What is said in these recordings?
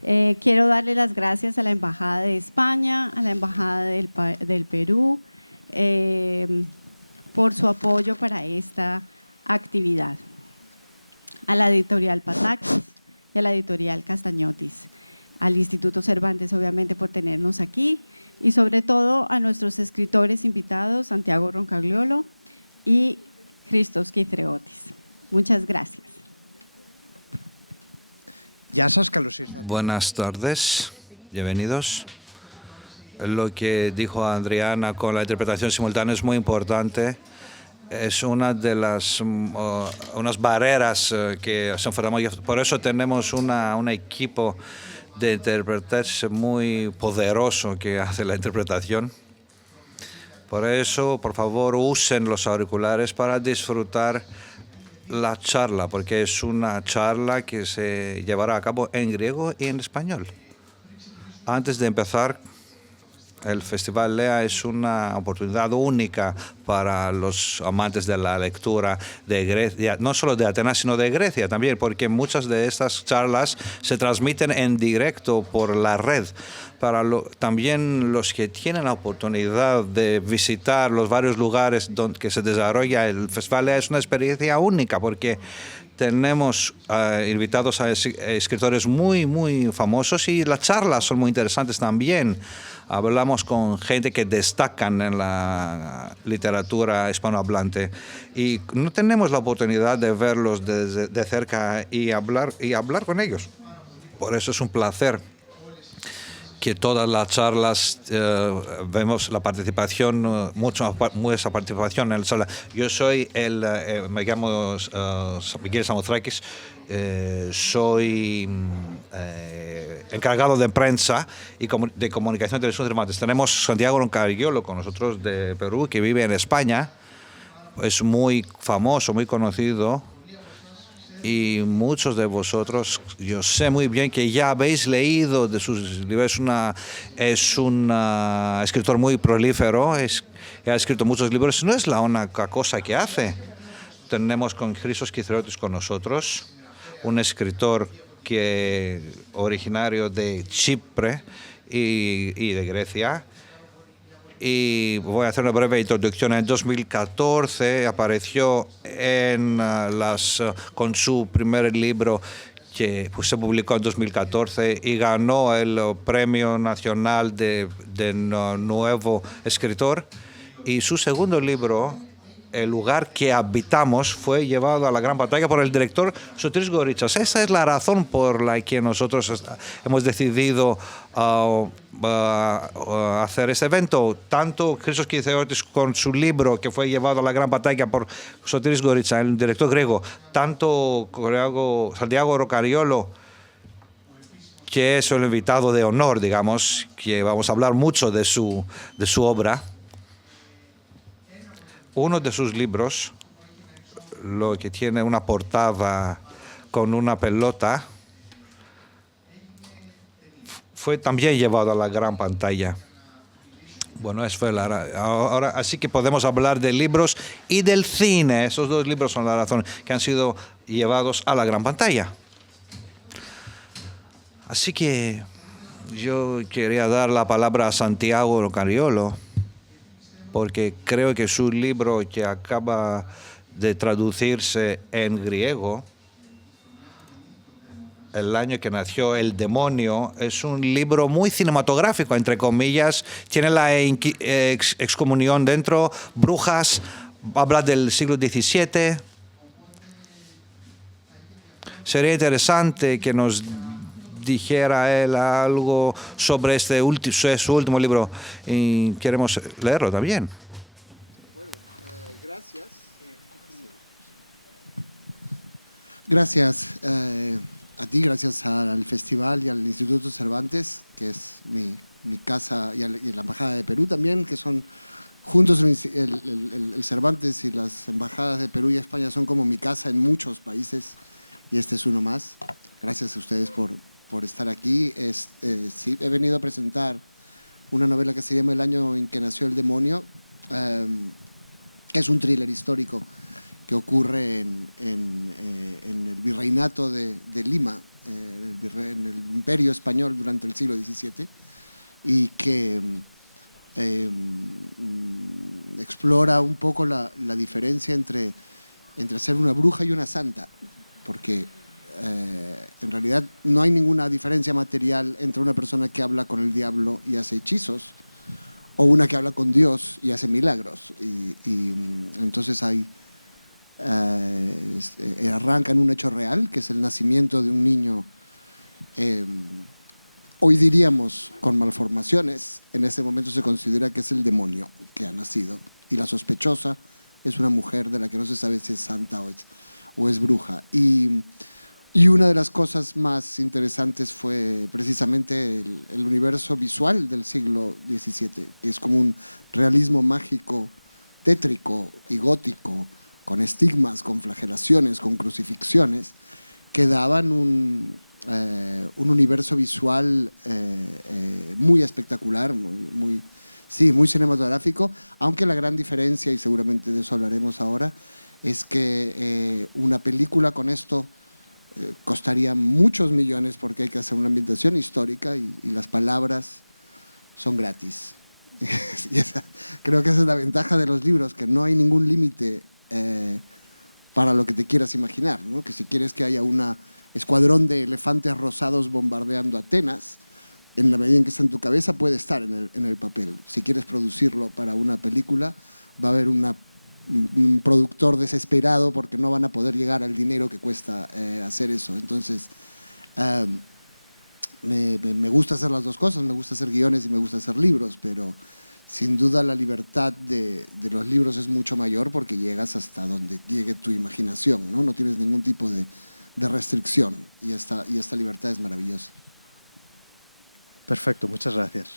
Quiero darle las gracias a la Embajada de España, a la Embajada del Perú, por su apoyo para esta actividad. A la editorial Patakis y a la editorial Castañotis, al Instituto Cervantes, obviamente, por tenernos aquí, y sobre todo a nuestros escritores invitados, Santiago Roncagliolo y Christos Kythreotis. Muchas gracias. Buenas tardes, bienvenidos. Lo que dijo Adriana con la interpretación simultánea es muy importante. Es una de las unas barreras que se enfrentamos. Por eso tenemos un equipo de intérpretes muy poderoso que hace la interpretación. Por eso, por favor, usen los auriculares para disfrutar la charla, porque es una charla que se llevará a cabo en griego y en español. Antes de empezar, el Festival LEA es una oportunidad única para los amantes de la lectura de Grecia, no solo de Atenas, sino de Grecia también, porque muchas de estas charlas se transmiten en directo por la red. También los que tienen la oportunidad de visitar los varios lugares donde se desarrolla el Festival LEA es una experiencia única, porque tenemos invitados a escritores muy famosos y las charlas son muy interesantes también. Hablamos con gente que destacan en la literatura hispanohablante y no tenemos la oportunidad de verlos de cerca y hablar con ellos. Por eso es un placer que todas las charlas vemos la participación, mucha participación en la sala. Yo soy me llamo Miguel Samothrakis, soy encargado de prensa y de comunicación de televisión Cervantes. Tenemos Santiago Roncagliolo con nosotros de Perú, que vive en España. Es muy famoso, muy conocido. Y muchos de vosotros, yo sé muy bien que ya habéis leído de sus libros. Es un escritor muy prolífero, ha escrito muchos libros. No es la única cosa que hace. Tenemos con Christos Kythreotis con nosotros, un escritor originario de Chipre y de Grecia. Y voy a hacer una breve introducción. En 2014 apareció con su primer libro, que se publicó en 2014 y ganó el Premio Nacional de Nuevo Escritor. Y su segundo libro, El lugar que habitamos, fue llevado a la gran pantalla por el director Sotiris Goritsas. Esa es la razón por la que nosotros hemos decidido hacer este evento. Tanto Christos Kythreotis con su libro, que fue llevado a la gran pantalla por Sotiris Goritsas, el director griego, tanto Santiago Roncagliolo, que es el invitado de honor, digamos, que vamos a hablar mucho de su obra. Uno de sus libros, lo que tiene una portada con una pelota, fue también llevado a la gran pantalla. Bueno, ahora así que podemos hablar de libros y del cine. Esos dos libros son la razón que han sido llevados a la gran pantalla. Así que yo quería dar la palabra a Santiago Roncagliolo, porque creo que su libro, que acaba de traducirse en griego, El año que nació el demonio, es un libro muy cinematográfico, entre comillas. Tiene la excomunión dentro, brujas, habla del siglo XVII. Sería interesante que nos dijera él algo sobre su último libro, y queremos leerlo también. Bueno, gracias. Gracias a ti, gracias al festival y al Instituto Cervantes, que es mi casa, y la Embajada de Perú también, que son juntos el Cervantes y las embajadas de Perú y España son como mi casa en muchos países, y este es uno más. Gracias a ustedes por estar aquí. Sí, he venido a presentar una novela que se llama El año en que nació el demonio, que es un thriller histórico que ocurre en el virreinato de Lima, en el Imperio Español durante el siglo XVII, y que explora un poco la diferencia entre ser una bruja y una santa, porque en realidad no hay ninguna diferencia material entre una persona que habla con el diablo y hace hechizos o una que habla con Dios y hace milagros. Y entonces arranca en un hecho real, que es el nacimiento de un niño, hoy diríamos con malformaciones. En ese momento se considera que es el demonio que ha nacido, y la sospechosa es una mujer de la que no se sabe si es santa o es bruja. Y una de las cosas más interesantes fue precisamente el universo visual del siglo XVII, que es como un realismo mágico, tétrico y gótico, con estigmas, con flagelaciones, con crucifixiones, que daban un universo visual muy espectacular, muy cinematográfico, aunque la gran diferencia, y seguramente de eso hablaremos ahora, es que una película con esto costaría muchos millones, porque hay que hacer una ambientación histórica y las palabras son gratis. Y creo que esa es la ventaja de los libros, que no hay ningún límite para lo que te quieras imaginar, ¿no? Que si quieres que haya un escuadrón de elefantes rosados bombardeando Atenas, en la medida en que está en tu cabeza puede estar en el papel. Si quieres producirlo para una película, va a haber un productor desesperado porque no van a poder llegar al dinero que cuesta hacer eso. Entonces, me gusta hacer las dos cosas, me gusta hacer guiones y me gusta hacer libros, pero sin duda la libertad de los libros es mucho mayor, porque llegas hasta donde llegue tu imaginación, ¿no? No tienes ningún tipo de restricción, y esta libertad es maravillosa. Perfecto, muchas gracias.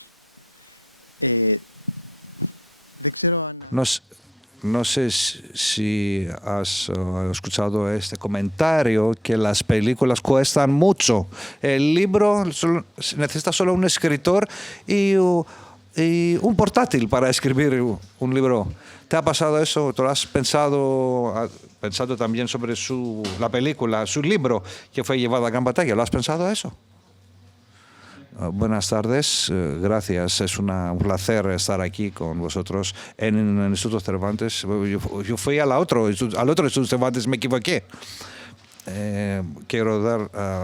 No sé si has escuchado este comentario, que las películas cuestan mucho. El libro necesita solo un escritor y un portátil para escribir un libro. ¿Te ha pasado eso? ¿Tú has pensado también sobre la película, su libro, que fue llevado a gran batalla? ¿Lo has pensado eso? Buenas tardes, gracias. Es un placer estar aquí con vosotros en el Instituto Cervantes. Yo fui al otro Instituto Cervantes, me equivoqué. Quiero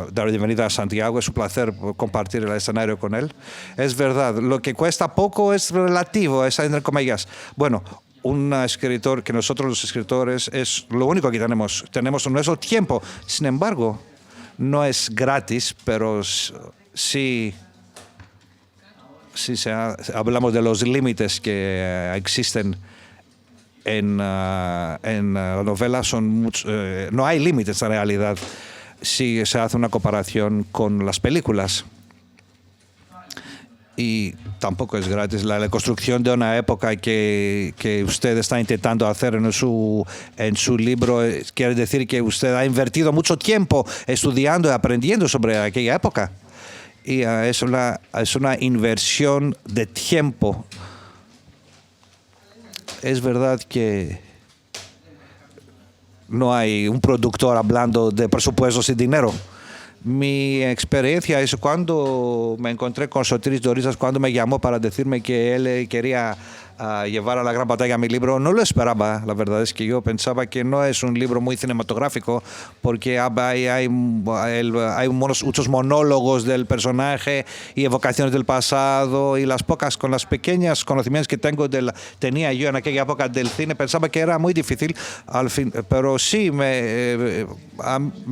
dar bienvenida a Santiago, es un placer compartir el escenario con él. Es verdad, lo que cuesta poco es relativo, es entre comillas. Bueno, un escritor, que nosotros los escritores es lo único que tenemos nuestro tiempo. Sin embargo, no es gratis, pero sí hablamos de los límites que existen en la novela, no hay límites en realidad si se hace una comparación con las películas. Y tampoco es gratis la construcción de una época que usted está intentando hacer en su libro. Quiere decir que usted ha invertido mucho tiempo estudiando y aprendiendo sobre aquella época. Y es una inversión de tiempo. Es verdad que no hay un productor hablando de presupuestos y dinero. Mi experiencia es cuando me encontré con Sotiris Dorisas, cuando me llamó para decirme que él quería llevar a la gran batalla mi libro. No lo esperaba, la verdad es que yo pensaba que no es un libro muy cinematográfico, porque hay muchos monólogos del personaje y evocaciones del pasado, y las pequeños conocimientos que tenía yo en aquella época del cine, pensaba que era muy difícil al fin, pero sí me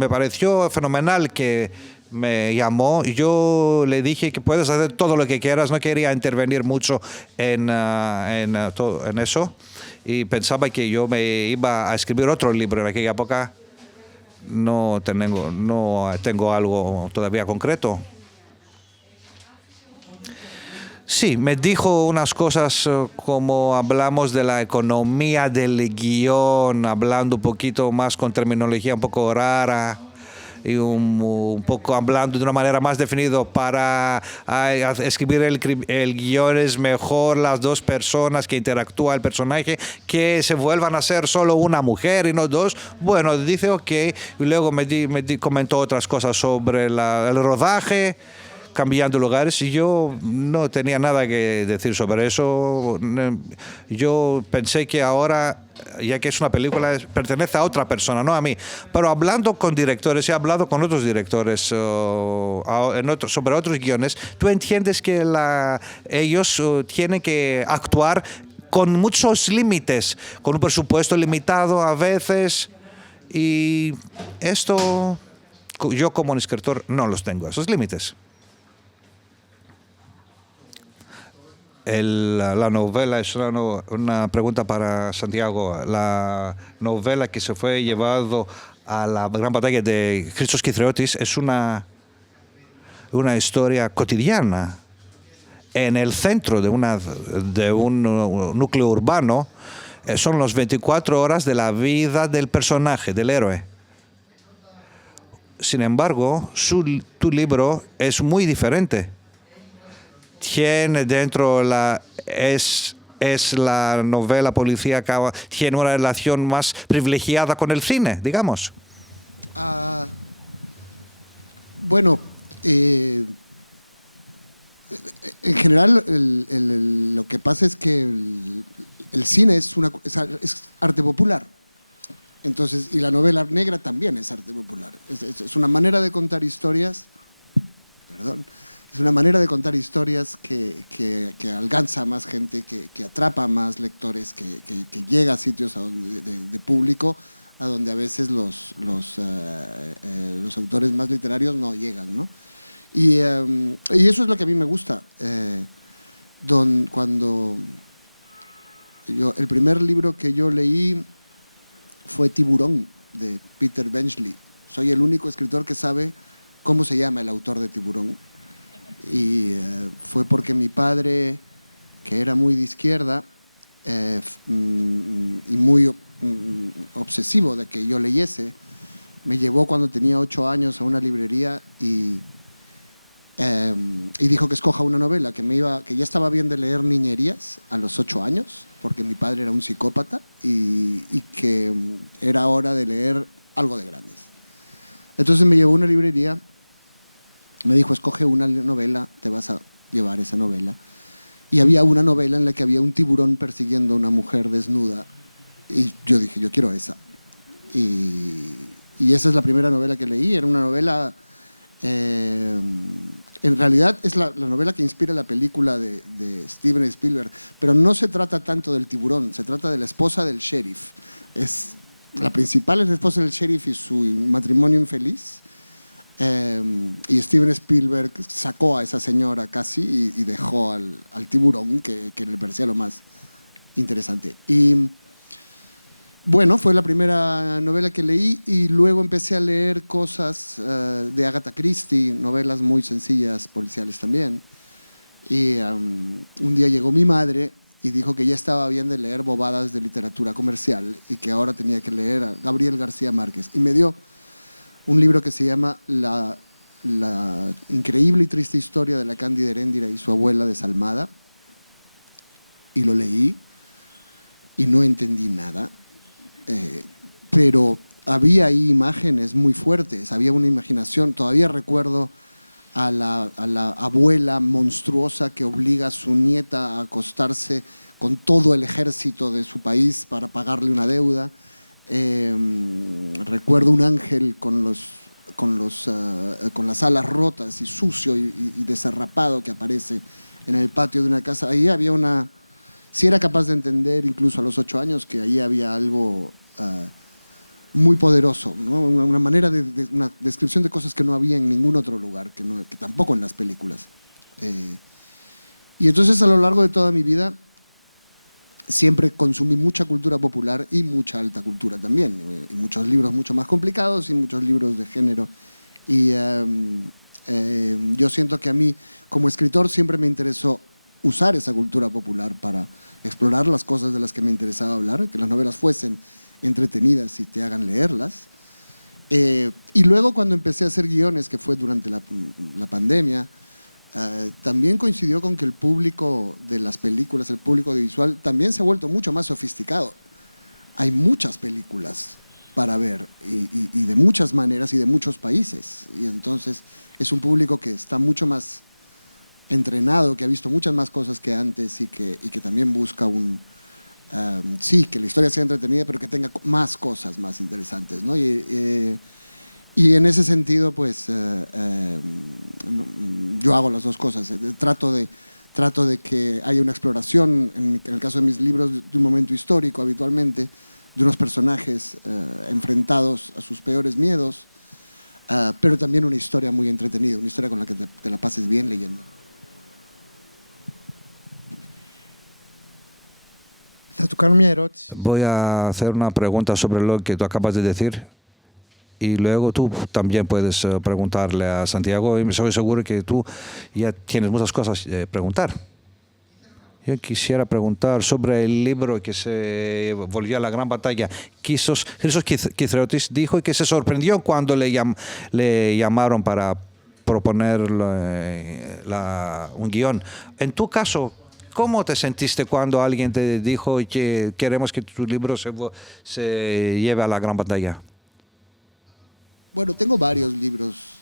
pareció fenomenal que me llamó y yo le dije que puedes hacer todo lo que quieras. No quería intervenir mucho en eso, y pensaba que yo me iba a escribir otro libro en aquella época. No tengo algo todavía concreto. Sí, me dijo unas cosas como hablamos de la economía del guión, hablando un poquito más con terminología un poco rara. y un poco hablando de una manera más definida para escribir el guión es mejor las dos personas que interactúa el personaje que se vuelvan a ser solo una mujer y no dos. Bueno, dice ok, y luego comentó otras cosas sobre el rodaje, cambiando lugares, y yo no tenía nada que decir sobre eso. Yo pensé que ahora, ya que es una película, pertenece a otra persona, no a mí. Pero hablando con directores, he hablado con otros directores sobre otros guiones, tú entiendes que ellos tienen que actuar con muchos límites, con un presupuesto limitado a veces, y esto yo como escritor no los tengo, esos límites. La novela es una pregunta para Santiago. La novela que se fue llevado a la gran batalla de Christos Kytriotis es una historia cotidiana en el centro de un núcleo urbano. Son las 24 horas de la vida del personaje, del héroe. Sin embargo, tu libro es muy diferente. Tiene dentro es la novela policíaca, tiene una relación más privilegiada con el cine, digamos. Bueno, en general lo que pasa es que el cine es arte popular. Entonces, y la novela negra también es arte popular. Es una manera de contar historias. Perdón. Es una manera de contar historias que alcanza a más gente, que atrapa a más lectores, que llega a sitios de público a donde a veces los autores más literarios no llegan, ¿no? Y eso es lo que a mí me gusta. El primer libro que yo leí fue Tiburón, de Peter Benchley. Soy el único escritor que sabe cómo se llama el autor de Tiburón. Y fue porque mi padre, que era muy de izquierda y muy obsesivo de que yo leyese, me llevó cuando tenía 8 años a una librería y dijo que escoja una novela, que ya estaba bien de leer niñerías a los 8 años, porque mi padre era un psicópata y que era hora de leer algo de grandes. Entonces me llevó a una librería. Me dijo, escoge una novela, te vas a llevar esa novela. Y había una novela en la que había un tiburón persiguiendo a una mujer desnuda. Y yo dije, yo quiero esa. Y esa es la primera novela que leí. Era una novela, en realidad es la novela que inspira la película de Steven Spielberg. Pero no se trata tanto del tiburón, se trata de la esposa del sheriff. La principal es la esposa del sheriff y su matrimonio infeliz. Y Steven Spielberg sacó a esa señora casi y dejó al tiburón, que le parecía lo más interesante. Y bueno, fue la primera novela que leí y luego empecé a leer cosas de Agatha Christie, novelas muy sencillas, policiales también. Y un día llegó mi madre y dijo que ya estaba bien de leer bobadas de literatura comercial y que ahora tenía que leer a Gabriel García Márquez. Y me dio un libro que se llama La increíble y triste historia de la Cándida Heréndira y su abuela desalmada. Y lo leí y no entendí nada, pero había ahí imágenes muy fuertes, había una imaginación. Todavía recuerdo a la abuela monstruosa que obliga a su nieta a acostarse con todo el ejército de su país para pagarle una deuda. Recuerdo un ángel con las alas rotas y sucio y desarrapado que aparece en el patio de una casa. Ahí había si era capaz de entender incluso a los 8 años que ahí había algo muy poderoso, ¿no? Una manera una descripción de cosas que no había en ningún otro lugar, que tampoco en las películas. Y entonces a lo largo de toda mi vida siempre consumí mucha cultura popular y mucha alta cultura también, y muchos libros mucho más complicados y muchos libros de género. Y yo siento que a mí, como escritor, siempre me interesó usar esa cultura popular para explorar las cosas de las que me interesaba hablar, que las novelas fuesen entretenidas y te hagan leerlas. Y luego cuando empecé a hacer guiones, que fue durante la pandemia, también coincidió con que el público de las películas, el público audiovisual, también se ha vuelto mucho más sofisticado. Hay muchas películas para ver y de muchas maneras y de muchos países. Y entonces es un público que está mucho más entrenado, que ha visto muchas más cosas que antes y que también busca sí, que la historia sea entretenida, pero que tenga más cosas más interesantes, ¿no? Y en ese sentido, pues, yo hago las dos cosas. Trato de que haya una exploración, en el caso de mis libros, de un momento histórico habitualmente, de unos personajes enfrentados a sus peores miedos, pero también una historia muy entretenida, una historia con la que te la pases bien leyendo. Voy a hacer una pregunta sobre lo que tú acabas de decir y luego tú también puedes preguntarle a Santiago y soy seguro que tú ya tienes muchas cosas que preguntar. Yo quisiera preguntar sobre el libro que se volvió a la gran batalla. Christos Kythriotis dijo que se sorprendió cuando le llamaron para proponer un guión. En tu caso, ¿cómo te sentiste cuando alguien te dijo que queremos que tu libro se lleve a la gran batalla? Bueno, tengo varios libros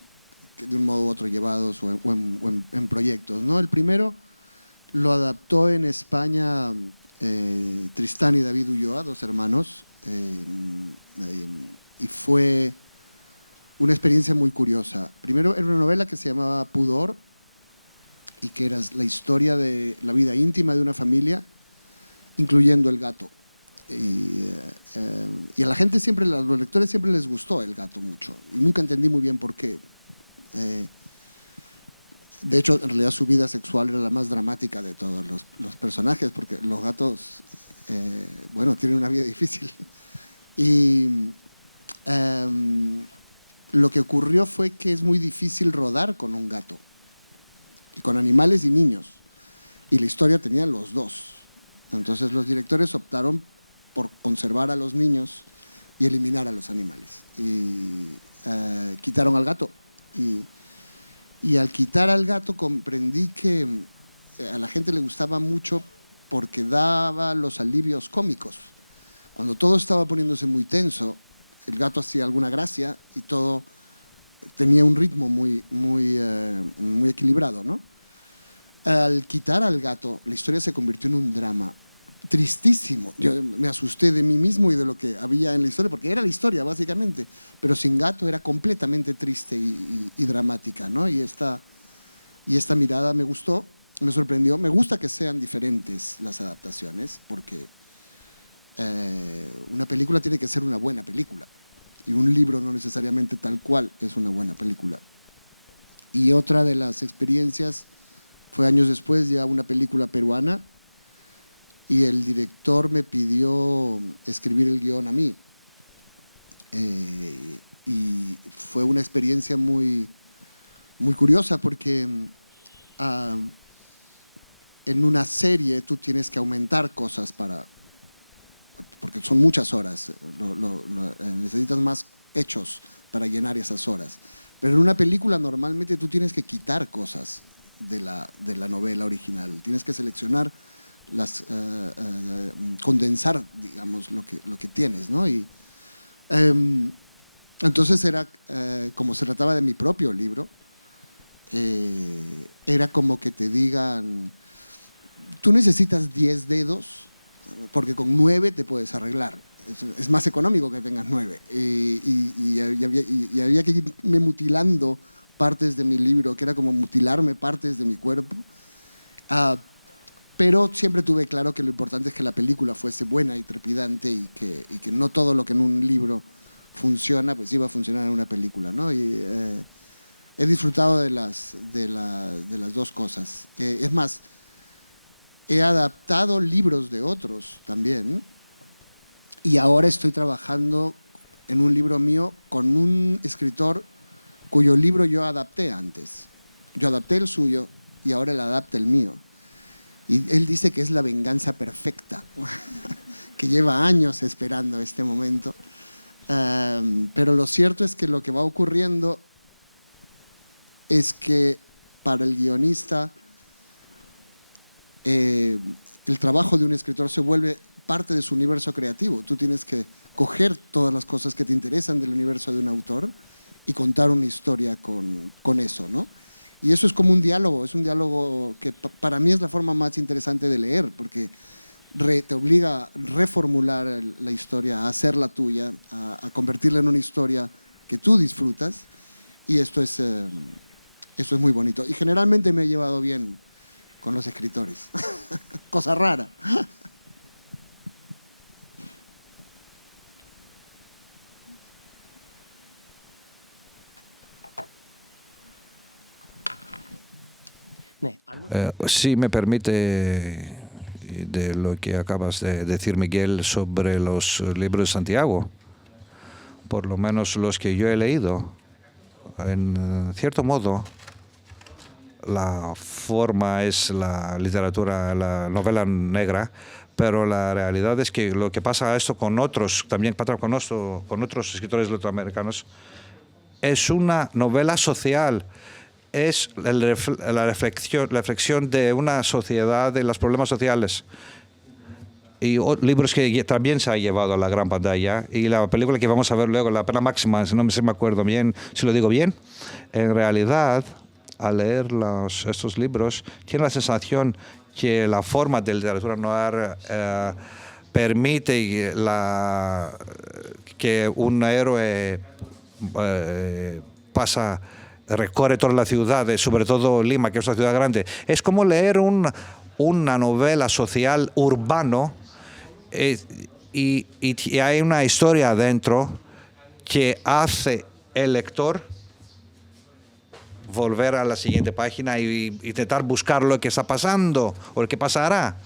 que de un modo u otro llevados o en proyectos, ¿no? El primero lo adaptó en España Tristán y David Ulloa, dos hermanos, y fue una experiencia muy curiosa. Primero era una novela que se llamaba Pudor y que era la historia de la vida íntima de una familia, incluyendo el gato. Y a la gente siempre, a los lectores siempre les gustó el gato mucho y nunca entendí muy bien por qué. De hecho, en realidad su vida sexual era la más dramática de todos los personajes, porque los gatos, bueno, tienen una vida difícil. Y lo que ocurrió fue que es muy difícil rodar con un gato, y con animales y niños. Y la historia tenía los dos. Entonces los directores optaron por conservar a los niños y eliminar a los animales. Y quitaron al gato. Y al quitar al gato comprendí que a la gente le gustaba mucho porque daba los alivios cómicos. Cuando todo estaba poniéndose muy tenso, el gato hacía alguna gracia y todo tenía un ritmo muy equilibrado, ¿no? Al quitar al gato, la historia se convirtió en un drama tristísimo. Yo me asusté de mí mismo y de lo que había en la historia, porque era la historia básicamente, pero sin gato era completamente triste y dramática, ¿no? Y esta mirada me gustó, me sorprendió. Me gusta que sean diferentes las adaptaciones, porque una película tiene que ser una buena película y un libro no necesariamente tal cual es una buena película. Y otra de las experiencias fue años después, ya una película peruana, y el director me pidió escribir el guión a mí. Y fue una experiencia muy curiosa porque en una serie tú tienes que aumentar cosas porque son muchas horas, necesitas más hechos para llenar esas horas. Pero en una película normalmente tú tienes que quitar cosas de la novela original, tienes que seleccionar condensar, digamos, lo que tienes, ¿no? Y entonces era, como se trataba de mi propio libro, era como que te digan, tú necesitas 10 dedos, porque con 9 te puedes arreglar. Es más económico que tengas 9. Y había que irme mutilando partes de mi libro, que era como mutilarme partes de mi cuerpo. Pero siempre tuve claro que lo importante es que la película fuese buena y trepidante y que no todo lo que en un libro funciona, pues iba a funcionar en una película, ¿no? Y he disfrutado de las dos cosas. Es más, he adaptado libros de otros también y ahora estoy trabajando en un libro mío con un escritor cuyo libro yo adapté antes. Yo adapté el suyo y ahora él adapta el mío. Y él dice que es la venganza perfecta, que lleva años esperando este momento. Pero lo cierto es que lo que va ocurriendo es que para el guionista el trabajo de un escritor se vuelve parte de su universo creativo. Tú tienes que coger todas las cosas que te interesan del universo de un autor y contar una historia con eso, ¿no? Y eso es como un diálogo que para mí es la forma más interesante de leer, porque te obliga a reformular la historia, a hacerla tuya, a convertirla en una historia que tú disfrutas, y esto es muy bonito. Y generalmente me he llevado bien con los escritores. Cosa rara. Si me permite, de lo que acabas de decir, Miguel, sobre los libros de Santiago, por lo menos los que yo he leído, en cierto modo, la forma es la literatura, la novela negra, pero la realidad es que lo que pasa esto con otros, también pasa con otros escritores latinoamericanos, es una novela social. Es la reflexión de una sociedad, de los problemas sociales. Y libros que también se ha llevado a la gran pantalla. Y la película que vamos a ver luego, La Pena Máxima, si no me acuerdo bien, si lo digo bien, en realidad, al leer estos libros, tiene la sensación que la forma de literatura noir permite que un héroe recorre toda la ciudad, sobre todo Lima, que es una ciudad grande. Es como leer una novela social urbano y hay una historia adentro que hace el lector volver a la siguiente página e intentar buscar lo que está pasando o lo que pasará.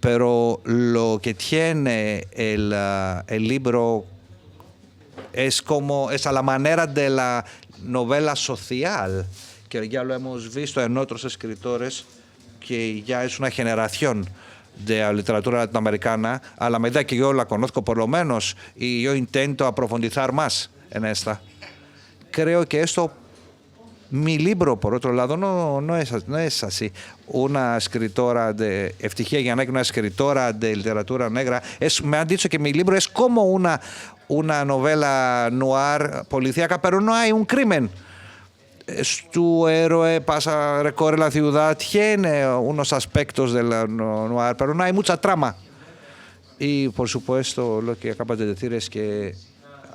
Pero lo que tiene el libro es a la manera de la novela social, que ya lo hemos visto en otros escritores, que ya es una generación de la literatura latinoamericana, a la medida que yo la conozco por lo menos, y yo intento profundizar más en esta. Creo que mi libro, por otro lado, no es así. Una escritora de Eftigia Yanek, una escritora de literatura negra, me han dicho que mi libro es como una novela noir policíaca, pero no hay un crimen. Tu héroe recorre la ciudad, tiene unos aspectos de la noir, pero no hay mucha trama. Y, por supuesto, lo que acabas de decir es que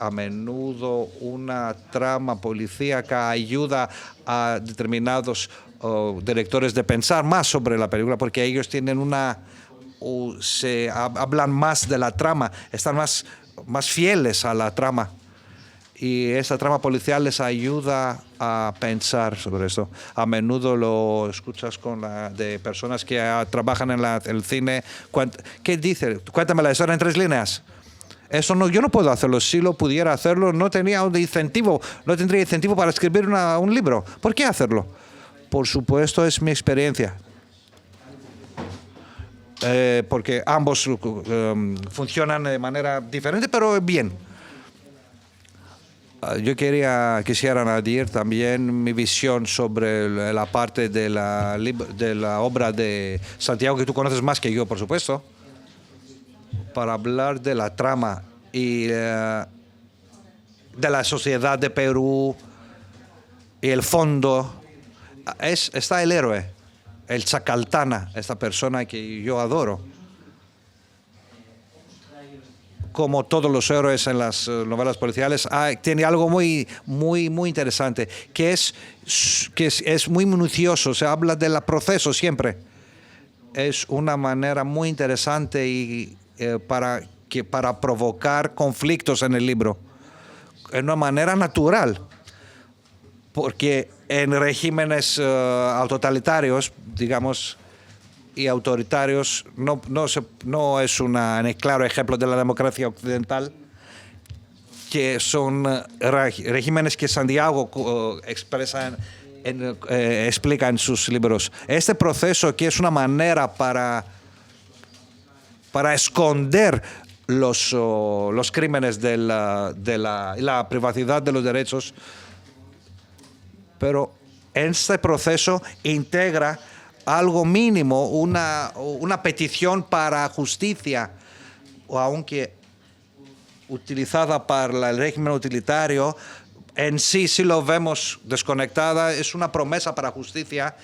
a menudo una trama policíaca ayuda a determinados directores de pensar más sobre la película, porque ellos tienen hablan más de la trama, están más fieles a la trama. Y esa trama policial les ayuda a pensar sobre esto. A menudo lo escuchas de personas que trabajan en el cine. ¿Qué dice? Cuéntame la historia en 3 líneas. Eso yo no puedo hacerlo. Si lo pudiera hacerlo, no tendría incentivo para escribir un libro. ¿Por qué hacerlo? Por supuesto, es mi experiencia. Porque ambos funcionan de manera diferente, pero bien. Yo quisiera añadir también mi visión sobre la parte de la obra de Santiago, que tú conoces más que yo, por supuesto, para hablar de la trama y de la sociedad de Perú y el fondo. Está el héroe, el Chacaltana, esta persona que yo adoro. Como todos los héroes en las novelas policiales, tiene algo muy, muy, muy interesante, que es muy minucioso, se habla del proceso siempre. Es una manera muy interesante para provocar conflictos en el libro, en una manera natural, porque en regímenes totalitarios, digamos, y autoritarios, no es un claro ejemplo de la democracia occidental, que son regímenes que Santiago explica en sus libros. Este proceso que es una manera para esconder los crímenes de la privacidad de los derechos, pero este proceso integra algo mínimo, una petición para justicia, o aunque utilizada para el régimen utilitario, en sí, si lo vemos desconectada, es una promesa para justicia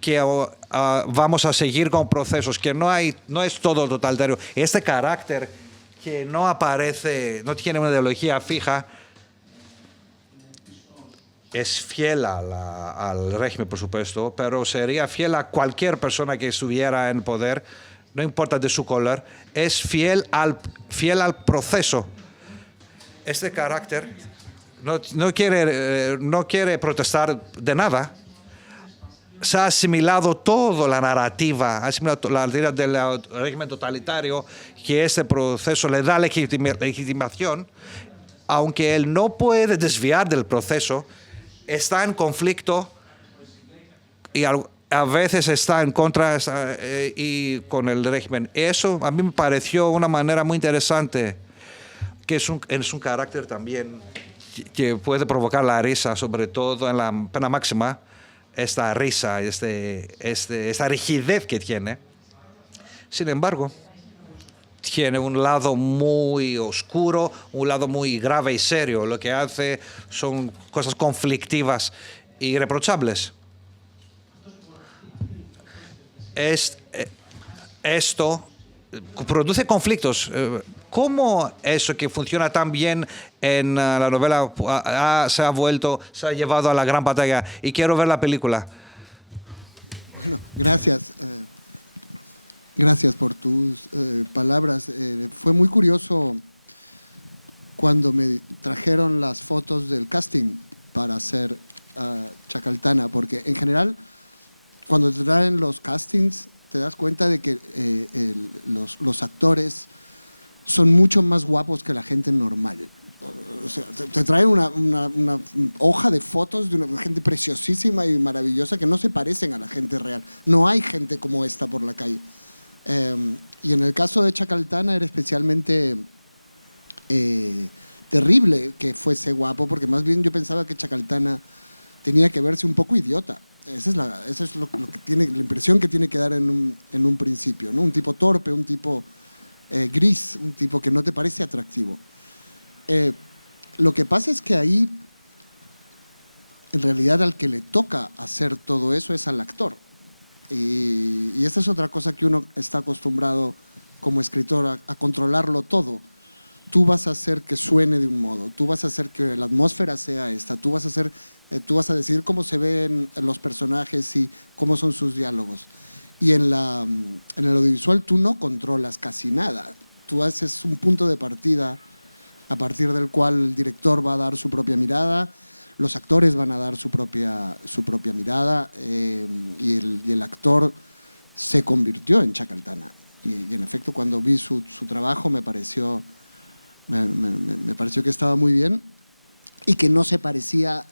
que vamos a seguir con procesos, que no es todo totalitario. Este carácter que no aparece, no tiene una ideología fija, es fiel al régimen, por supuesto, pero sería fiel a cualquier persona que estuviera en poder, no importa de su color, es fiel al proceso. Este carácter no quiere protestar de nada. Se ha asimilado toda la narrativa, del régimen totalitario, que este proceso le da legitimación, aunque él no puede desviar del proceso, está en conflicto y a veces está en contra y con el régimen. Eso a mí me pareció una manera muy interesante, que es un carácter también que puede provocar la risa, sobre todo en la pena máxima, esta risa, esta rigidez que tiene. Sin embargo, tiene un lado muy oscuro, un lado muy grave y serio. Lo que hace son cosas conflictivas y irreprochables. Esto produce conflictos. ¿Cómo eso que funciona tan bien en la novela se ha llevado a la gran pantalla? Y quiero ver la película. Bueno, gracias. Gracias por tus palabras. Fue muy curioso cuando me trajeron las fotos del casting para hacer Chacaltana, porque en general, cuando te traen los castings, te das cuenta de que los actores son mucho más guapos que la gente normal. O sea, te traen una hoja de fotos de una gente preciosísima y maravillosa que no se parecen a la gente real. No hay gente como esta por la calle. Y en el caso de Chacaltana era especialmente terrible que fuese guapo, porque más bien yo pensaba que Chacaltana tenía que verse un poco idiota. Esa es lo que tiene, la impresión que tiene que dar en un principio, ¿no? Un tipo torpe, un tipo gris, un tipo que no te parece atractivo. Lo que pasa es que ahí, en realidad, al que le toca hacer todo eso es al actor. Y esta es otra cosa que uno está acostumbrado como escritor a controlarlo todo. Tú vas a hacer que suene de un modo, tú vas a hacer que la atmósfera sea esta, tú vas a decidir cómo se ven los personajes y cómo son sus diálogos. Y en el audiovisual tú no controlas casi nada. Tú haces un punto de partida a partir del cual el director va a dar su propia mirada, los actores van a dar su propia mirada y el actor se convirtió en Chacaltana. Y en efecto, cuando vi su trabajo me pareció que estaba muy bien y que no se parecía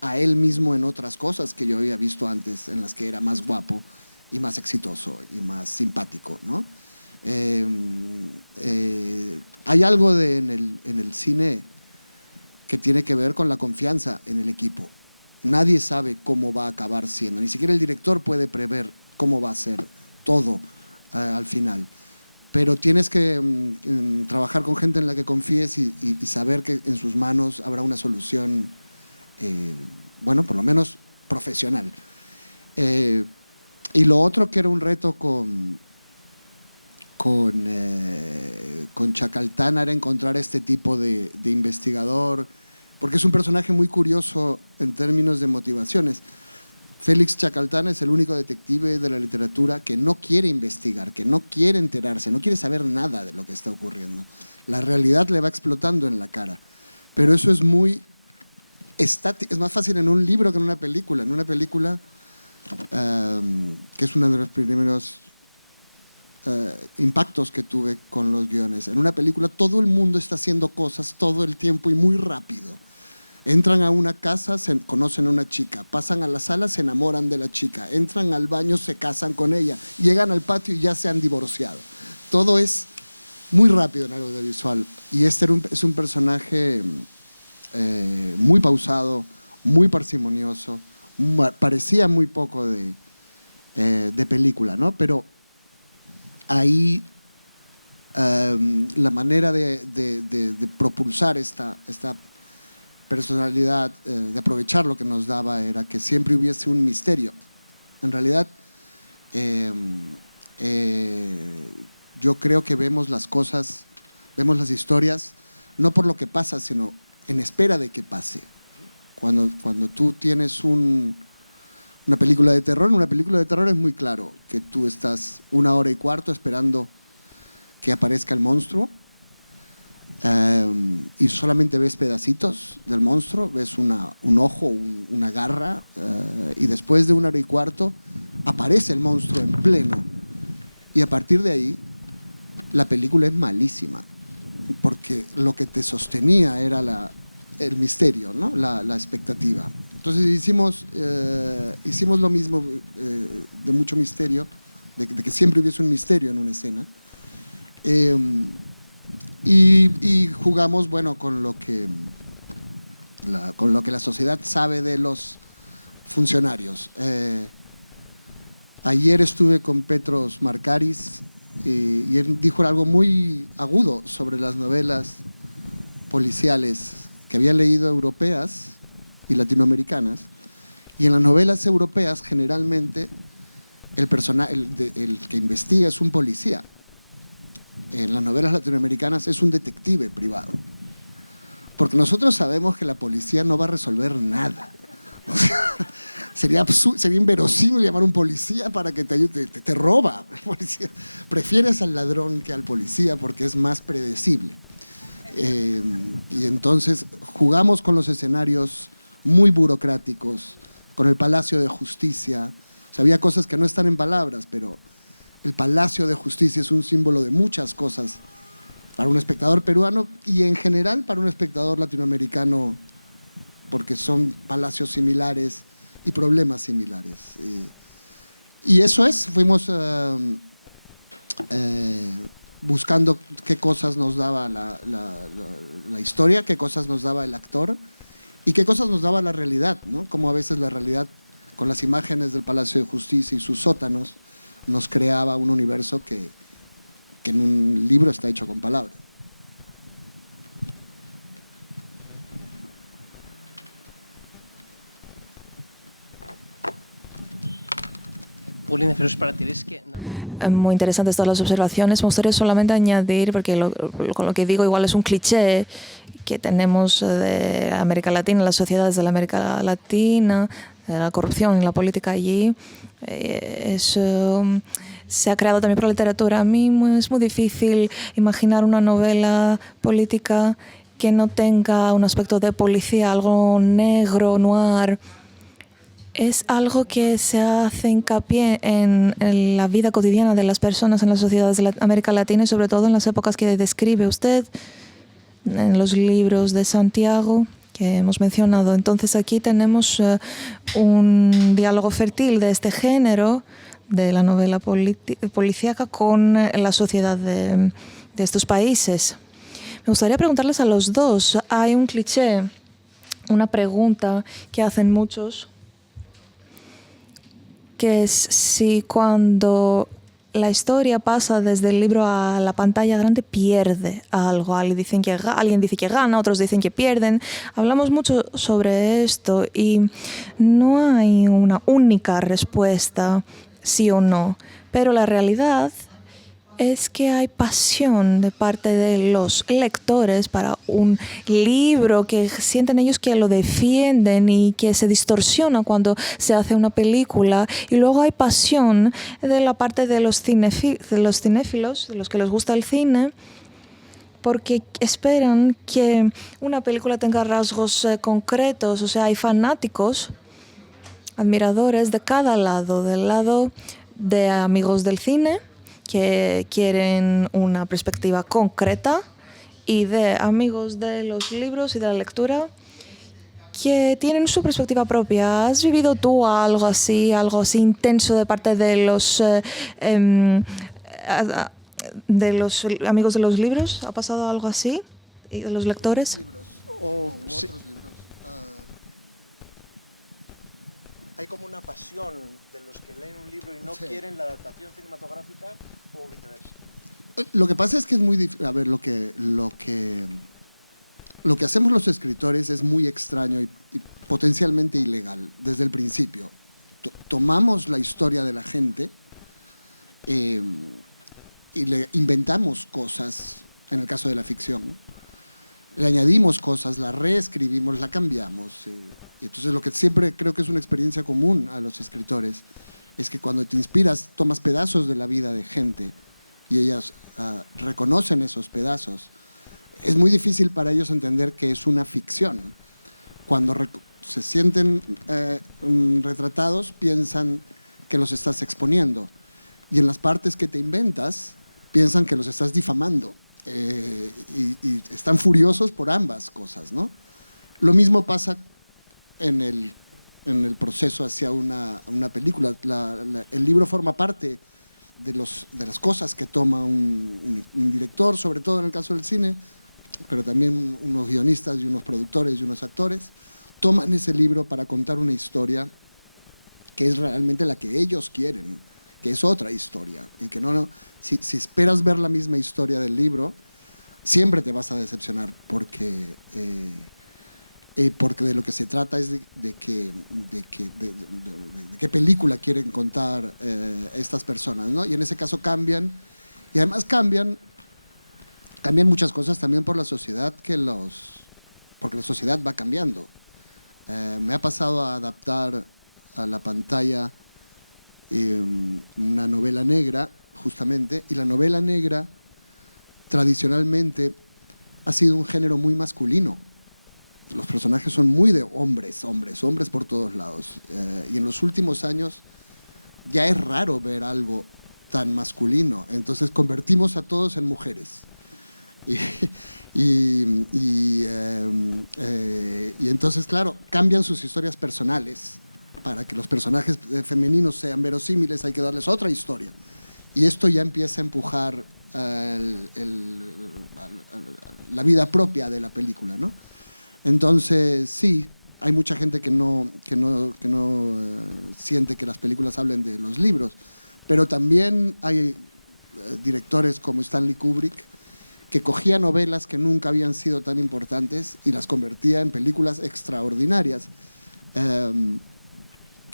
a él mismo en otras cosas que yo había visto antes, en las que era más guapo y más exitoso y más simpático, ¿no? Hay algo en el cine que tiene que ver con la confianza en el equipo. Nadie sabe cómo va a acabar siendo, ni siquiera el director puede prever cómo va a ser todo al final. Pero tienes que trabajar con gente en la que confíes y saber que en sus manos habrá una solución, bueno, por lo menos profesional. Y lo otro que era un reto con Chacaltana era encontrar este tipo de investigador, porque es un personaje muy curioso en términos de motivaciones. Félix Chacaltana es el único detective de la literatura que no quiere investigar, que no quiere enterarse, no quiere saber nada de lo que está ocurriendo. La realidad le va explotando en la cara. Pero eso es muy estático, es más fácil en un libro que en una película. En una película, que es uno de los primeros impactos que tuve con los guiones. En una película todo el mundo está haciendo cosas todo el tiempo y muy rápido. Entran a una casa, se conocen a una chica, pasan a la sala, se enamoran de la chica, entran al baño, se casan con ella, llegan al patio y ya se han divorciado. Todo es muy rápido en el audiovisual. Y este es un personaje muy pausado, muy parsimonioso, parecía muy poco de película, ¿no? Pero ahí la manera de propulsar esta personalidad, de aprovechar lo que nos daba, era que siempre hubiese un misterio. En realidad, yo creo que vemos las cosas, vemos las historias, no por lo que pasa, sino en espera de que pase. Cuando tú tienes una película de terror, en una película de terror es muy claro que tú estás 1 hora y cuarto esperando que aparezca el monstruo, y solamente ves pedacitos del monstruo, ves un ojo, una garra, y después de 1 hora y cuarto aparece el monstruo en pleno. Y a partir de ahí, la película es malísima, porque lo que te sostenía era el misterio, ¿no? la expectativa. Entonces hicimos lo mismo, de mucho misterio, de que siempre hubiese un misterio en una escena. Y jugamos, bueno, con lo que la sociedad sabe de los funcionarios. Ayer estuve con Petros Markaris y él dijo algo muy agudo sobre las novelas policiales que había leído, europeas y latinoamericanas. Y en las novelas europeas generalmente el que investiga es un policía. En las novelas latinoamericanas es un detective privado. Porque nosotros sabemos que la policía no va a resolver nada. O sea, sería inverosímil llamar a un policía para que te ayude, te roba. El policía. Prefieres al ladrón que al policía porque es más predecible. Y entonces jugamos con los escenarios muy burocráticos, con el Palacio de Justicia. O sea, había cosas que no están en palabras, pero el Palacio de Justicia es un símbolo de muchas cosas para un espectador peruano y en general para un espectador latinoamericano, porque son palacios similares y problemas similares. Y eso es, fuimos buscando qué cosas nos daba la historia, qué cosas nos daba el actor y qué cosas nos daba la realidad, ¿no? Como a veces la realidad, con las imágenes del Palacio de Justicia y sus sótanos, nos creaba un universo que en un libro está hecho con palabras. Muy interesantes todas las observaciones. Me gustaría solamente añadir, porque con lo que digo igual es un cliché que tenemos de América Latina, las sociedades de la América Latina, de la corrupción y la política allí. Eso se ha creado también por la literatura. A mí es muy difícil imaginar una novela política que no tenga un aspecto de policía, algo negro, noir. Es algo que se hace hincapié en la vida cotidiana de las personas en las sociedades de América Latina y sobre todo en las épocas que describe usted, en los libros de Santiago que hemos mencionado. Entonces aquí tenemos un diálogo fértil de este género, de la novela policíaca, con la sociedad de estos países. Me gustaría preguntarles a los dos, hay un cliché, una pregunta que hacen muchos, que es si cuando la historia pasa desde el libro a la pantalla grande pierde algo. Alguien dice que gana, otros dicen que pierden. Hablamos mucho sobre esto y no hay una única respuesta, sí o no. Pero la realidad es que hay pasión de parte de los lectores para un libro, que sienten ellos que lo defienden y que se distorsiona cuando se hace una película. Y luego hay pasión de la parte de los cinéfilos, de los que les gusta el cine, porque esperan que una película tenga rasgos concretos. O sea, hay fanáticos, admiradores de cada lado, del lado de amigos del cine, que quieren una perspectiva concreta, y de amigos de los libros y de la lectura que tienen su perspectiva propia. ¿Has vivido tú algo así intenso de parte de los de los amigos de los libros? ¿Ha pasado algo así? ¿Y de los lectores? O U sí, otros libros. hay como una pasión de los que leen un libro y no Sí. quieren la adaptación cinematográfica o viceversa. Lo que pasa es que es muy difícil. A ver, lo que hacemos los escritores es muy extraño y potencialmente ilegal desde el principio. Tomamos la historia de la gente y le inventamos cosas, en el caso de la ficción, le añadimos cosas, la reescribimos, la cambiamos. Y entonces lo que siempre creo que es una experiencia común a los escritores es que cuando te inspiras, tomas pedazos de la vida de gente y ellas reconocen esos pedazos. Es muy difícil para ellos entender que es una ficción. Cuando se sienten retratados, piensan que los estás exponiendo. Y en las partes que te inventas, piensan que los estás difamando. Y están furiosos por ambas cosas, ¿no? Lo mismo pasa en el proceso hacia una película. El libro forma parte de las cosas que toma un director, sobre todo en el caso del cine, pero también unos guionistas y unos productores y unos actores, toman ese libro para contar una historia que es realmente la que ellos quieren, que es otra historia. Y que si esperas ver la misma historia del libro, siempre te vas a decepcionar porque de lo que se trata es de qué película quieren contar estas personas, ¿no? Y en ese caso cambian, y además cambian muchas cosas también por la sociedad, porque la sociedad va cambiando. Me ha pasado a adaptar a la pantalla una novela negra, justamente, y la novela negra tradicionalmente ha sido un género muy masculino. Los personajes son muy de hombres por todos lados. Y en los últimos años ya es raro ver algo tan masculino. Entonces convertimos a todos en mujeres. Y entonces, claro, cambian sus historias personales. Para que los personajes femeninos sean verosímiles hay que darles otra historia. Y esto ya empieza a empujar la vida propia de la película, ¿no? Entonces, sí, hay mucha gente que no siente que las películas hablen de los libros, pero también hay directores como Stanley Kubrick que cogía novelas que nunca habían sido tan importantes y las convertía en películas extraordinarias.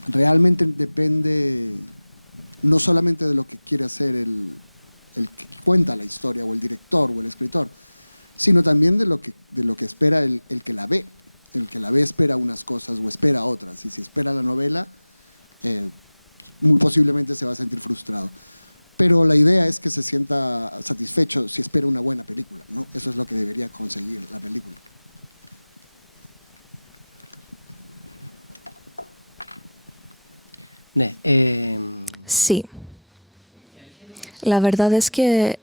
Realmente depende no solamente de lo que quiere hacer el que cuenta la historia, o el director, o el escritor, sino también de lo que espera el que la ve. El que la ve espera unas cosas o espera otras. Y si espera la novela, muy posiblemente se va a sentir frustrado. Pero la idea es que se sienta satisfecho si espera una buena película, ¿no? Eso es lo que debería conseguir la película. Sí. La verdad es que,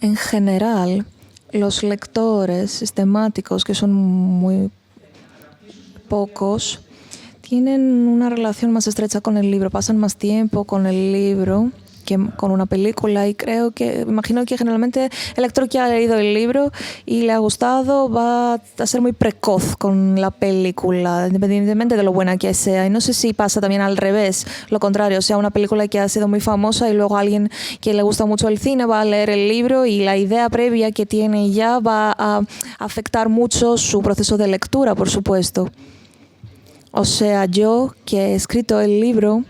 en general, los lectores sistemáticos, que son muy pocos, tienen una relación más estrecha con el libro, pasan más tiempo con el libro que con una película, y imagino que generalmente el lector que ha leído el libro y le ha gustado va a ser muy precoz con la película, independientemente de lo buena que sea. Y no sé si pasa también al revés, lo contrario, o sea, una película que ha sido muy famosa y luego alguien que le gusta mucho el cine va a leer el libro y la idea previa que tiene ya va a afectar mucho su proceso de lectura, por supuesto. O sea, yo que he escrito el libro,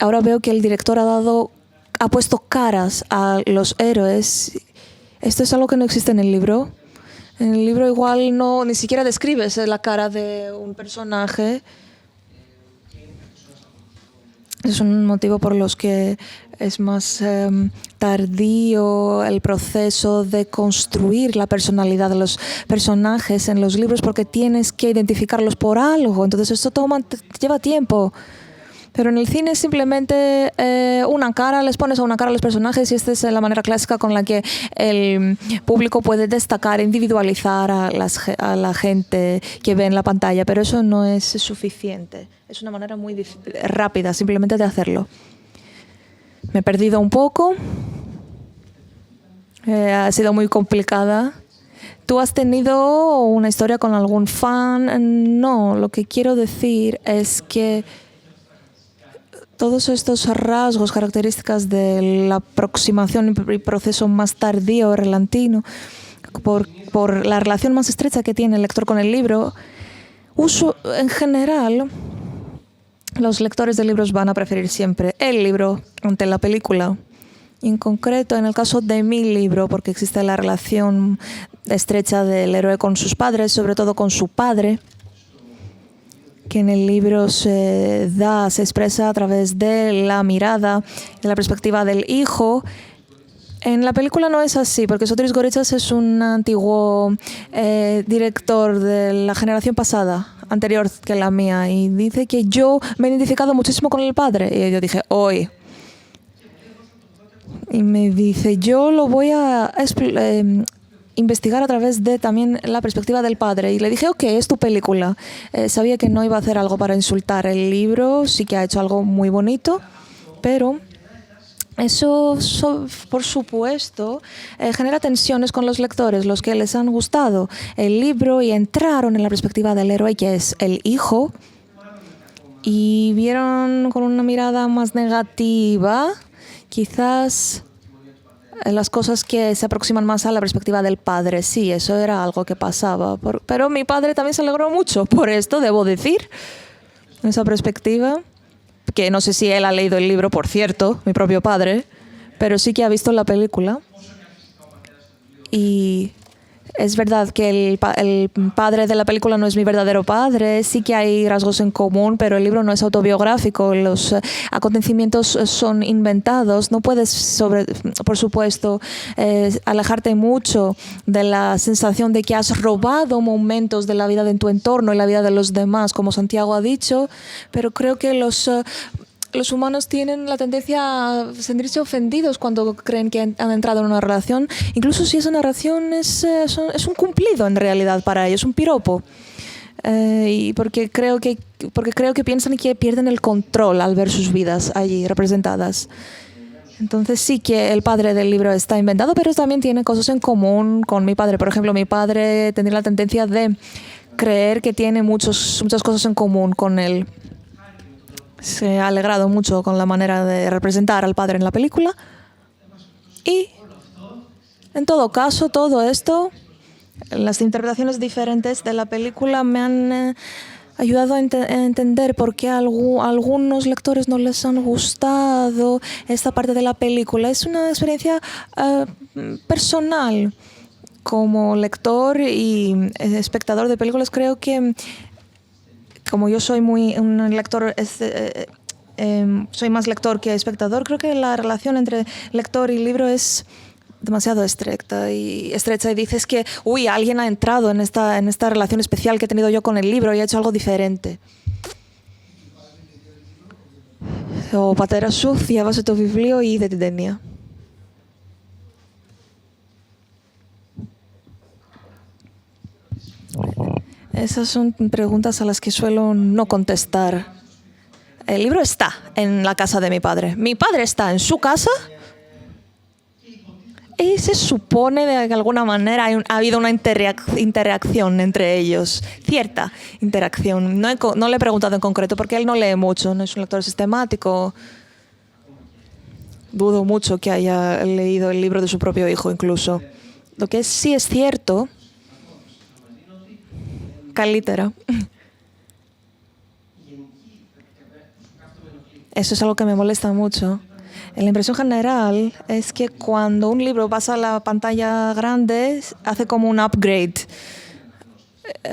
ahora veo que el director ha puesto caras a los héroes. Esto es algo que no existe en el libro. En el libro igual ni siquiera describes la cara de un personaje. Es un motivo por los que es más tardío el proceso de construir la personalidad de los personajes en los libros, porque tienes que identificarlos por algo. Entonces esto lleva tiempo. Pero en el cine simplemente les pones a una cara a los personajes, y esta es la manera clásica con la que el público puede destacar, individualizar a la gente que ve en la pantalla, pero eso no es suficiente. Es una manera muy rápida simplemente de hacerlo. Me he perdido un poco. Ha sido muy complicada. ¿Tú has tenido una historia con algún fan? No, lo que quiero decir es que todos estos rasgos, características de la aproximación y proceso más tardío, relantino, por la relación más estrecha que tiene el lector con el libro, en general, los lectores de libros van a preferir siempre el libro ante la película. En concreto, en el caso de mi libro, porque existe la relación estrecha del héroe con sus padres, sobre todo con su padre, que en el libro se expresa a través de la mirada, de la perspectiva del hijo. En la película no es así, porque Sotiris Goritsas es un antiguo director de la generación pasada, anterior que la mía, y dice que yo me he identificado muchísimo con el padre. Y yo dije, hoy. Y me dice, yo lo voy a investigar a través de también la perspectiva del padre. Y le dije, ok, es tu película. Sabía que no iba a hacer algo para insultar el libro, sí que ha hecho algo muy bonito, pero eso, por supuesto, genera tensiones con los lectores, los que les han gustado el libro y entraron en la perspectiva del héroe, que es el hijo, y vieron con una mirada más negativa quizás las cosas que se aproximan más a la perspectiva del padre. Sí, eso era algo que pasaba. Pero mi padre también se alegró mucho por esto, debo decir, esa perspectiva, que no sé si él ha leído el libro, por cierto, mi propio padre, pero sí que ha visto la película. Y es verdad que el padre de la película no es mi verdadero padre, sí que hay rasgos en común, pero el libro no es autobiográfico, los acontecimientos son inventados. No puedes, por supuesto, alejarte mucho de la sensación de que has robado momentos de la vida de tu entorno y la vida de los demás, como Santiago ha dicho, pero creo que los humanos tienen la tendencia a sentirse ofendidos cuando creen que han entrado en una relación, incluso si esa narración es un cumplido en realidad para ellos, un piropo. Y porque creo que piensan que pierden el control al ver sus vidas allí representadas. Entonces sí que el padre del libro está inventado, pero también tiene cosas en común con mi padre. Por ejemplo, mi padre tendría la tendencia de creer que tiene muchas cosas en común con él. Se ha alegrado mucho con la manera de representar al padre en la película. Y, en todo caso, todo esto, las interpretaciones diferentes de la película me han ayudado a entender por qué a algunos lectores no les han gustado esta parte de la película. Es una experiencia personal. Como lector y espectador de películas, creo que como yo soy un lector, soy más lector que espectador, creo que la relación entre lector y libro es demasiado estrecha y dices que, alguien ha entrado en esta relación especial que he tenido yo con el libro y ha hecho algo diferente. O patera sucia, vas a tu biblio y de Tidenia. Esas son preguntas a las que suelo no contestar. El libro está en la casa de mi padre. Mi padre está en su casa y se supone de que alguna manera ha habido una interacción entre ellos. Cierta interacción. No le he preguntado en concreto porque él no lee mucho, no es un lector sistemático. Dudo mucho que haya leído el libro de su propio hijo incluso. Lo que sí es cierto... Litera. Eso es algo que me molesta mucho. La impresión general es que cuando un libro pasa a la pantalla grande, hace como un upgrade.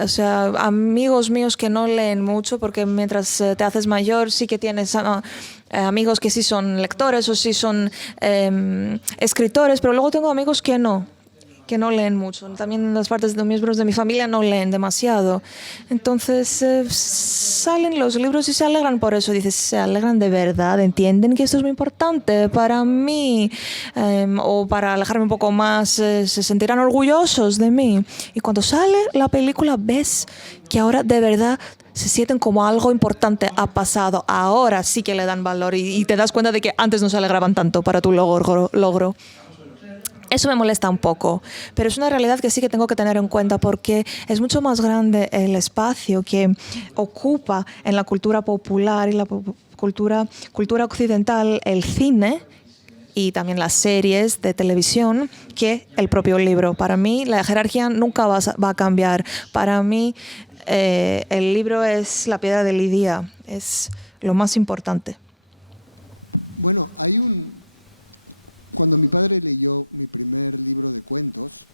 O sea, amigos míos que no leen mucho, porque mientras te haces mayor sí que tienes amigos que sí son lectores o sí son escritores, pero luego tengo amigos que no leen mucho. También las partes de los miembros de mi familia no leen demasiado. Entonces salen los libros y se alegran por eso. Dices, se alegran de verdad, entienden que esto es muy importante para mí, o para alejarme un poco más, se sentirán orgullosos de mí. Y cuando sale la película ves que ahora de verdad se sienten como algo importante ha pasado. Ahora sí que le dan valor y te das cuenta de que antes no se alegraban tanto para tu logro. Eso me molesta un poco, pero es una realidad que sí que tengo que tener en cuenta porque es mucho más grande el espacio que ocupa en la cultura popular y la cultura occidental el cine y también las series de televisión que el propio libro. Para mí la jerarquía nunca va a cambiar. Para mí el libro es la piedra de Lidia, es lo más importante. Bueno, cuando mi padre leyó mi primer libro de cuentos,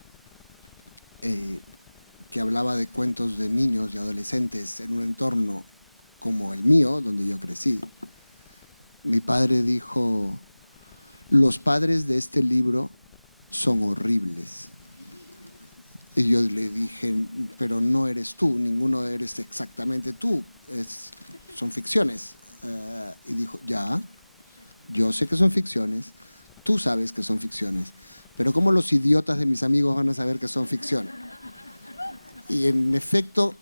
que hablaba de cuentos de niños y adolescentes en un entorno como el mío, donde yo crecí, mi padre dijo: los padres de este libro son horribles. Y yo le dije: pero no eres tú, ninguno eres exactamente tú, son ficciones. Y dijo: ya, yo sé que son ficciones, tú sabes que son ficciones, pero ¿cómo los idiotas de mis amigos van a saber que son ficción? Y en efecto,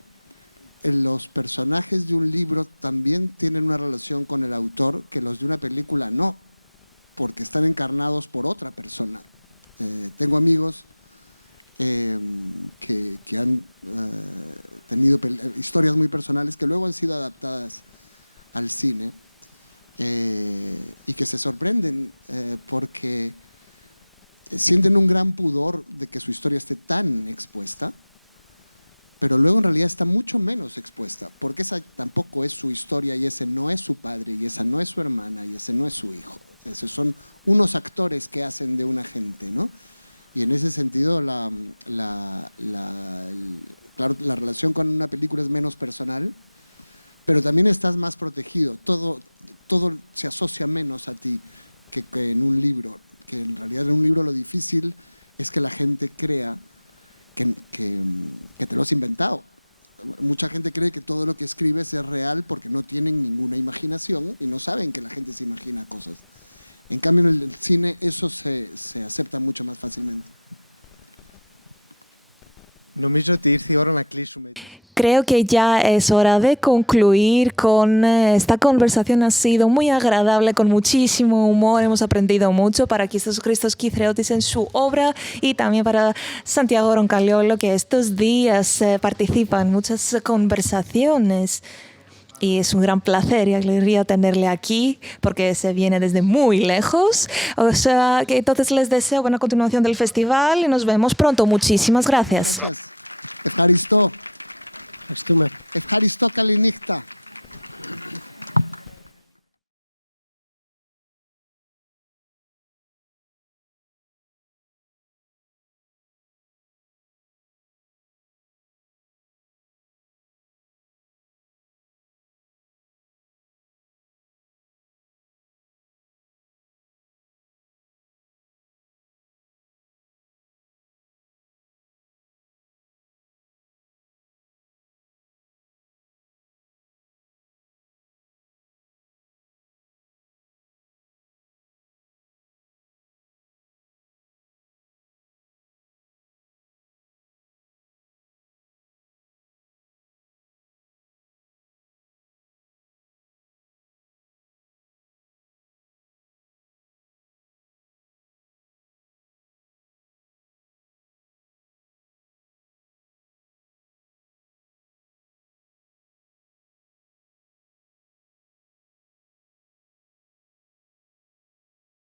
los personajes de un libro también tienen una relación con el autor que los de una película no, porque están encarnados por otra persona. Tengo amigos que han tenido historias muy personales que luego han sido adaptadas al cine y que se sorprenden porque sienten un gran pudor de que su historia esté tan expuesta, pero luego en realidad está mucho menos expuesta, porque esa tampoco es su historia y ese no es su padre y esa no es su hermana y ese no es su hijo. Esos son unos actores que hacen de una gente, ¿no? Y en ese sentido claro, la relación con una película es menos personal, pero también estás más protegido. Todo se asocia menos a ti que en un libro, que en realidad en un libro lo difícil es que la gente crea que te lo has inventado. Mucha gente cree que todo lo que escribes es real porque no tienen ninguna imaginación y no saben que la gente se imagina cosas. En cambio, en el cine eso se acepta mucho más fácilmente. Νομίζω ότι ήρθε η ώρα να κλείσουμε. Creo que ya es hora de concluir con esta conversación. Ha sido muy agradable, con muchísimo humor. Hemos aprendido mucho para Christos Kythreotis en su obra y también para Santiago Roncaliolo, que estos días participa en muchas conversaciones. Y es un gran placer y alegría tenerle aquí porque se viene desde muy lejos. O sea, que entonces les deseo buena continuación del festival y nos vemos pronto. Muchísimas gracias. Gracias. Ευχαριστώ. Ευχαριστούμε. Ευχαριστώ, καληνύχτα.